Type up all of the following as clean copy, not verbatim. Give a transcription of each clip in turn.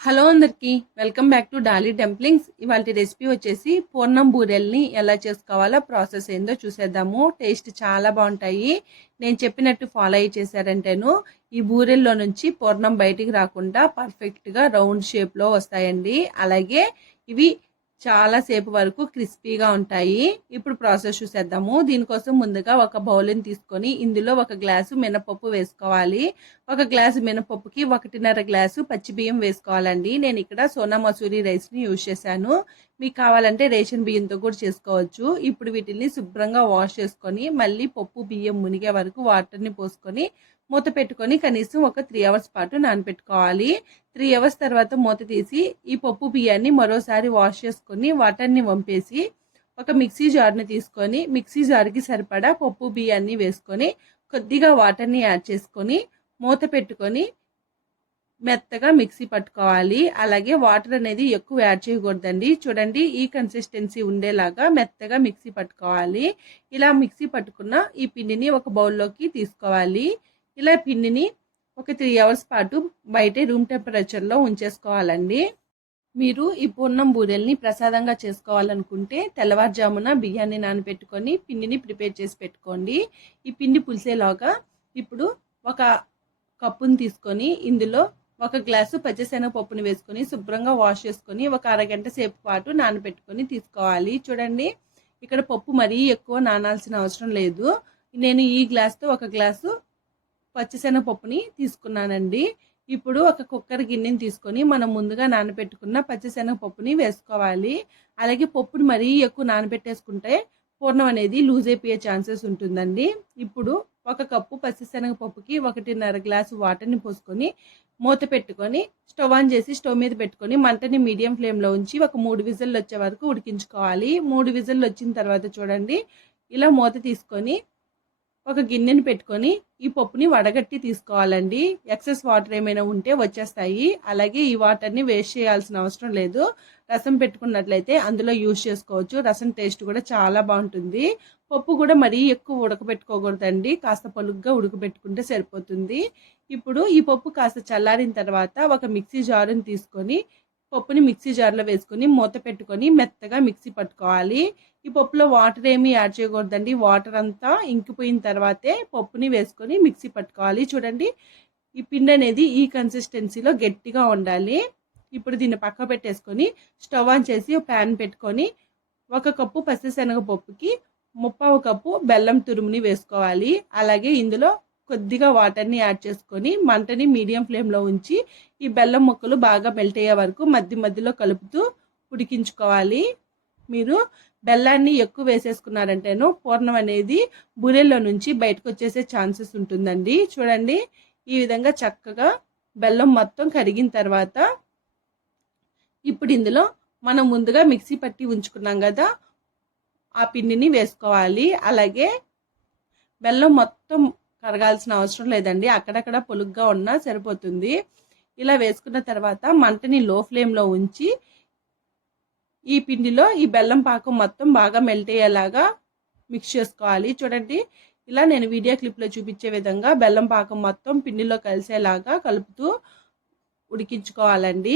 Hello అందరికి welcome back to Dolly డెంప్లింగ్స్. ఇవాళ recipe వచ్చేసి పూర్ణం బూరెల్ని ఎలా చేసుకోవాలో ప్రాసెస్ ఏందో చూసేద్దాము. టేస్ట్ చాలా బాగుంటాయి. నేను చెప్పినట్టు ఫాలో అయ్యి చేశారంటేను ఈ బూరెల్లో నుంచి పూర్ణం బయటికి రాకుండా పర్ఫెక్ట్గా రౌండ్ షేప్లో వస్తాయండి. అలాగే ఇవి చాలా సేపు వరకు క్రిస్పీగా ఉంటాయి. ఇప్పుడు ప్రాసెస్ చూసేద్దాము. దీనికోసం ముందుగా ఒక బౌల్ని తీసుకొని ఇందులో ఒక గ్లాసు మినపప్పు వేసుకోవాలి. ఒక గ్లాసు మినపప్పుకి 1.5 గ్లాసు పచ్చి బియ్యం వేసుకోవాలండి. నేను ఇక్కడ సోనా మసూరి రైస్ని యూజ్ చేశాను. మీకు కావాలంటే రేషన్ బియ్యంతో కూడా చేసుకోవచ్చు. ఇప్పుడు వీటిని శుభ్రంగా వాష్ చేసుకొని మళ్ళీ పప్పు బియ్యం మునిగే వరకు వాటర్ని పోసుకొని మూత పెట్టుకొని కనీసం ఒక 3 అవర్స్ పాటు నానబెట్టుకోవాలి. 3 అవర్స్ తర్వాత మూత తీసి ఈ పప్పు బియ్యాన్ని మరోసారి వాష్ చేసుకొని వాటర్ని వంపేసి ఒక మిక్సీ జార్ని తీసుకొని మిక్సీ జార్కి సరిపడా పప్పు బియ్యాన్ని వేసుకొని కొద్దిగా వాటర్ని యాడ్ చేసుకొని మూత పెట్టుకొని మెత్తగా మిక్సీ పట్టుకోవాలి. అలాగే వాటర్ అనేది ఎక్కువ యాడ్ చేయకూడదండి. చూడండి, ఈ కన్సిస్టెన్సీ ఉండేలాగా మెత్తగా మిక్సీ పట్టుకోవాలి. ఇలా మిక్సీ పట్టుకున్న ఈ పిండిని ఒక బౌల్లోకి తీసుకోవాలి. ఇలా పిండిని ఒక 3 అవర్స్ పాటు బయట రూమ్ టెంపరేచర్లో ఉంచేసుకోవాలండి. మీరు ఈ పూర్ణం బూరెల్ని ప్రసాదంగా చేసుకోవాలనుకుంటే తెల్లవారుజామున బియ్యాన్ని నానబెట్టుకొని పిండిని ప్రిపేర్ చేసి పెట్టుకోండి. ఈ పిండి పులిసేలాగా ఇప్పుడు ఒక కప్పుని తీసుకొని ఇందులో 1 గ్లాసు పచ్చిశనగపప్పుని వేసుకొని శుభ్రంగా వాష్ చేసుకొని ఒక అరగంట సేపు పాటు నానబెట్టుకొని తీసుకోవాలి. చూడండి, ఇక్కడ పప్పు మరీ ఎక్కువ నానాల్సిన అవసరం లేదు. నేను ఈ గ్లాస్తో 1 గ్లాసు పచ్చిశనగపప్పుని తీసుకున్నానండి. ఇప్పుడు ఒక కుక్కర్ గిన్నెని తీసుకొని మనం ముందుగా నానబెట్టుకున్న పచ్చిశనగపప్పుని వేసుకోవాలి. అలాగే పప్పుని మరీ ఎక్కువ నానబెట్టేసుకుంటే పూర్ణం అనేది లూజ్ అయిపోయే ఛాన్సెస్ ఉంటుందండి. ఇప్పుడు 1 కప్పు పచ్చిశనగపప్పుకి 1.5 గ్లాసు వాటర్ని పోసుకొని మూత పెట్టుకొని స్టవ్ ఆన్ చేసి స్టవ్ మీద పెట్టుకొని మంటని మీడియం ఫ్లేమ్లో ఉంచి ఒక 3 విజిల్లు వచ్చే వరకు ఉడికించుకోవాలి. 3 విజిల్లు వచ్చిన తర్వాత చూడండి, ఇలా మూత తీసుకొని ఒక గిన్నెని పెట్టుకొని ఈ పప్పుని వడగట్టి తీసుకోవాలండి. ఎక్సెస్ వాటర్ ఏమైనా ఉంటే వచ్చేస్తాయి. అలాగే ఈ వాటర్ని వేస్ట్ చేయాల్సిన అవసరం లేదు. రసం పెట్టుకున్నట్లయితే అందులో యూజ్ చేసుకోవచ్చు. రసం టేస్ట్ కూడా చాలా బాగుంటుంది. పప్పు కూడా మరీ ఎక్కువ ఉడకబెట్టుకోకూడదండి. కాస్త పలుగ్గా ఉడకబెట్టుకుంటే సరిపోతుంది. ఇప్పుడు ఈ పప్పు కాస్త చల్లారిన తర్వాత ఒక మిక్సీ జారుని తీసుకొని పప్పుని మిక్సీ జార్లో వేసుకొని మూత పెట్టుకొని మెత్తగా మిక్సీ పట్టుకోవాలి. ఈ పప్పులో వాటర్ ఏమీ యాడ్ చేయకూడదండి. వాటర్ అంతా ఇంకిపోయిన తర్వాతే పప్పుని వేసుకొని మిక్సీ పట్టుకోవాలి. చూడండి, ఈ పిండి అనేది ఈ కన్సిస్టెన్సీలో గట్టిగా ఉండాలి. ఇప్పుడు దీన్ని పక్క పెట్టేసుకొని స్టవ్ ఆన్ చేసి ప్యాన్ పెట్టుకొని 1 కప్పు పచ్చిశనగపప్పుకి 3/4 కప్పు బెల్లం తురుముని వేసుకోవాలి. అలాగే ఇందులో కొద్దిగా వాటర్ని యాడ్ చేసుకొని మంటని మీడియం ఫ్లేమ్లో ఉంచి ఈ బెల్లం ముక్కలు బాగా మెల్ట్ అయ్యే వరకు మధ్య మధ్యలో కలుపుతూ ఉడికించుకోవాలి. మీరు బెల్లాన్ని ఎక్కువ వేసేసుకున్నారంటేను పూర్ణం అనేది బూరెల్లో నుంచి బయటకు వచ్చేసే ఛాన్సెస్ ఉంటుందండి. చూడండి, ఈ విధంగా చక్కగా బెల్లం మొత్తం కరిగిన తర్వాత ఇప్పుడు ఇందులో మనం ముందుగా మిక్సీ పట్టి ఉంచుకున్నాం కదా, ఆ పిండిని వేసుకోవాలి. అలాగే బెల్లం మొత్తం కరగాల్సిన అవసరం లేదండి, అక్కడక్కడ పొలుగ్గా ఉన్నా సరిపోతుంది. ఇలా వేసుకున్న తర్వాత మంటని లో ఫ్లేమ్లో ఉంచి ఈ పిండిలో ఈ బెల్లం పాకం మొత్తం బాగా మెల్ట్ అయ్యేలాగా మిక్స్ చేసుకోవాలి. చూడండి, ఇలా నేను వీడియో క్లిప్లో చూపించే విధంగా బెల్లం పాకం మొత్తం పిండిలో కలిసేలాగా కలుపుతూ ఉడికించుకోవాలండి.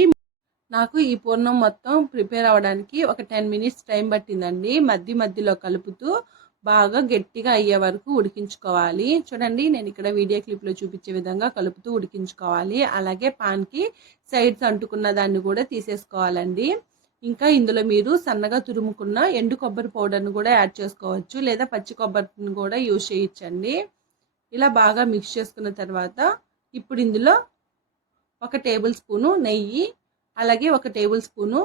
నాకు ఈ పూర్ణం మొత్తం ప్రిపేర్ అవ్వడానికి ఒక 10 మినిట్స్ టైం పట్టిందండి. మధ్య మధ్యలో కలుపుతూ బాగా గట్టిగా అయ్యే వరకు ఉడికించుకోవాలి. చూడండి, నేను ఇక్కడ వీడియో క్లిప్లో చూపించే విధంగా కలుపుతూ ఉడికించుకోవాలి. అలాగే పాన్కి సైడ్స్ అంటుకున్న దాన్ని కూడా తీసేసుకోవాలండి. ఇంకా ఇందులో మీరు సన్నగా తురుముకున్న ఎండు కొబ్బరి పౌడర్ని కూడా యాడ్ చేసుకోవచ్చు, లేదా పచ్చి కొబ్బరిని కూడా యూజ్ చేయొచ్చండి. ఇలా బాగా మిక్స్ చేసుకున్న తర్వాత ఇప్పుడు ఇందులో 1 టేబుల్ స్పూను నెయ్యి, అలాగే 1 టేబుల్ స్పూను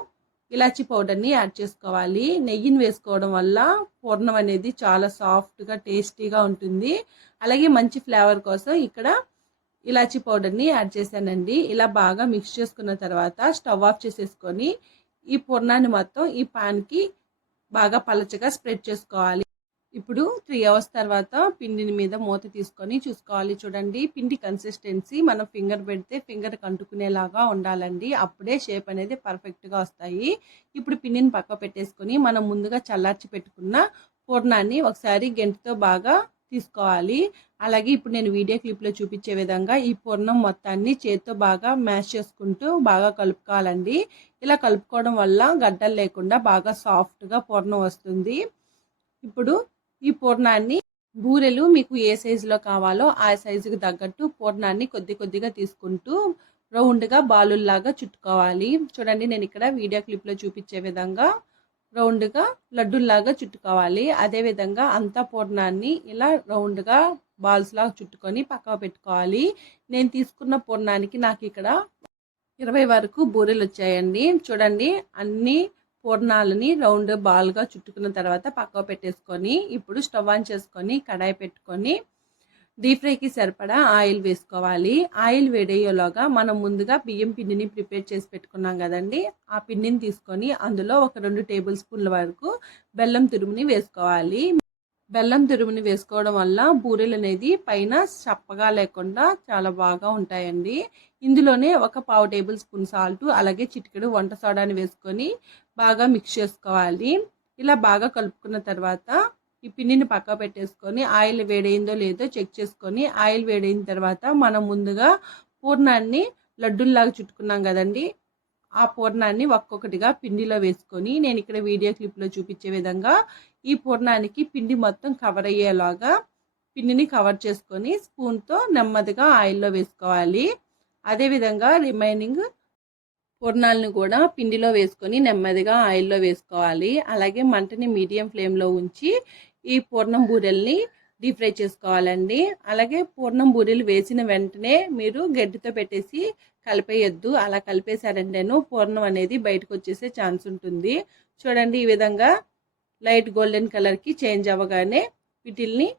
ఇలాచీ పౌడర్ని యాడ్ చేసుకోవాలి. నెయ్యిని వేసుకోవడం వల్ల పూర్ణం అనేది చాలా సాఫ్ట్గా టేస్టీగా ఉంటుంది. అలాగే మంచి ఫ్లేవర్ కోసం ఇక్కడ ఇలాచీ పౌడర్ని యాడ్ చేశానండి. ఇలా బాగా మిక్స్ చేసుకున్న తర్వాత స్టవ్ ఆఫ్ చేసేసుకొని ఈ పూర్ణాన్ని మొత్తం ఈ పాన్కి బాగా పలచగా స్ప్రెడ్ చేసుకోవాలి. ఇప్పుడు 3 అవర్స్ తర్వాత పిండిని మీద మూత తీసుకొని చూసుకోవాలి. చూడండి, పిండి కన్సిస్టెన్సీ మనం ఫింగర్ పెడితే ఫింగర్ కంటుకునేలాగా ఉండాలండి. అప్పుడే షేప్ అనేది పర్ఫెక్ట్గా వస్తాయి. ఇప్పుడు పిండిని పక్క పెట్టేసుకొని మనం ముందుగా చల్లార్చి పెట్టుకున్న పూర్ణాన్ని ఒకసారి గెంటుతో బాగా తీసుకోవాలి. అలాగే ఇప్పుడు నేను వీడియో క్లిప్లో చూపించే విధంగా ఈ పూర్ణం మొత్తాన్ని చేత్తో బాగా మ్యాష్ చేసుకుంటూ బాగా కలుపుకోవాలండి. ఇలా కలుపుకోవడం వల్ల గడ్డలు లేకుండా బాగా సాఫ్ట్గా పూర్ణం వస్తుంది. ఇప్పుడు ఈ పూర్ణాన్ని బూరెలు మీకు ఏ సైజులో కావాలో ఆ సైజుకి తగ్గట్టు పూర్ణాన్ని కొద్దిగా తీసుకుంటూ రౌండ్గా బాలుల్లాగా చుట్టుకోవాలి. చూడండి, నేను ఇక్కడ వీడియో క్లిప్లో చూపించే విధంగా రౌండ్గా లడ్డూల్లాగా చుట్టుకోవాలి. అదేవిధంగా అంతా పూర్ణాన్ని ఇలా రౌండ్గా బాల్స్ లాగా చుట్టుకొని పక్కకు పెట్టుకోవాలి. నేను తీసుకున్న పూర్ణానికి నాకు ఇక్కడ 20 వరకు బూరెలు వచ్చాయండి. చూడండి, అన్ని పూర్ణాలని రౌండ్ బాల్గా చుట్టుకున్న తర్వాత పక్కకు పెట్టేసుకొని ఇప్పుడు స్టవ్ ఆన్ చేసుకొని కడాయి పెట్టుకొని డీప్ ఫ్రైకి సరిపడా ఆయిల్ వేసుకోవాలి. ఆయిల్ వేడయ్యేలోగా మనం ముందుగా బియ్యం పిండిని ప్రిపేర్ చేసి పెట్టుకున్నాం కదండి, ఆ పిండిని తీసుకొని అందులో ఒక 2 టేబుల్ స్పూన్ల వరకు బెల్లం తురుముని వేసుకోవాలి. బెల్లం తురుముని వేసుకోవడం వల్ల బూరెలు అనేది పైన చప్పగా లేకుండా చాలా బాగా ఉంటాయండి. ఇందులోనే ఒక 1/2 టేబుల్ స్పూన్ సాల్ట్, అలాగే చిటికెడు వంట సోడాని వేసుకొని బాగా మిక్స్ చేసుకోవాలి. ఇలా బాగా కలుపుకున్న తర్వాత ఈ పిండిని పక్క పెట్టేసుకొని ఆయిల్ వేడైందో లేదో చెక్ చేసుకొని, ఆయిల్ వేడైన తర్వాత మనం ముందుగా పూర్ణాన్ని లడ్డూల్లాగా చుట్టుకున్నాం కదండి, ఆ పూర్ణాన్ని ఒక్కొక్కటిగా పిండిలో వేసుకొని నేను ఇక్కడ వీడియో క్లిప్లో చూపించే విధంగా ఈ పూర్ణానికి పిండి మొత్తం కవర్ అయ్యేలాగా పిండిని కవర్ చేసుకొని స్పూన్తో నెమ్మదిగా ఆయిల్లో వేసుకోవాలి. అదేవిధంగా రిమైనింగ్ పూర్ణాలను కూడా పిండిలో వేసుకొని నెమ్మదిగా ఆయిల్లో వేసుకోవాలి. అలాగే మంటని మీడియం ఫ్లేమ్లో ఉంచి ఈ పూర్ణం బూరెల్ని డీప్ ఫ్రై చేసుకోవాలండి. అలాగే పూర్ణం బూరెలు వేసిన వెంటనే మీరు గడ్డితో పెట్టేసి కలిపేయద్దు. అలా కలిపేశారంటేను పూర్ణం అనేది బయటకు వచ్చేసే ఛాన్స్ ఉంటుంది. చూడండి, ఈ విధంగా లైట్ గోల్డెన్ కలర్కి చేంజ్ అవ్వగానే వీటిల్ని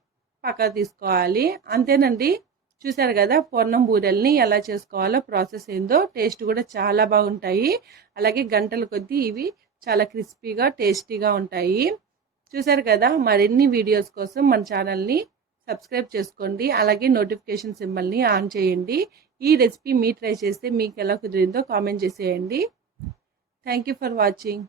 పక్కకు తీసుకోవాలి. అంతేనండి, చూసారు కదా పూర్ణం బూరెల్ని ఎలా చేసుకోవాలో ప్రాసెస్ ఏందో. టేస్ట్ కూడా చాలా బాగుంటాయి. అలాగే గంటల కొద్దీ ఇవి చాలా క్రిస్పీగా టేస్టీగా ఉంటాయి. చూసారు కదా, మరిన్ని వీడియోస్ కోసం మన ఛానల్ని సబ్స్క్రైబ్ చేసుకోండి. అలాగే నోటిఫికేషన్ సింబల్ని ఆన్ చేయండి. ఈ రెసిపీ మీ ట్రై చేస్తే మీకు ఎలా కుదిరిందో కామెంట్ చేసేయండి. Thank you for watching.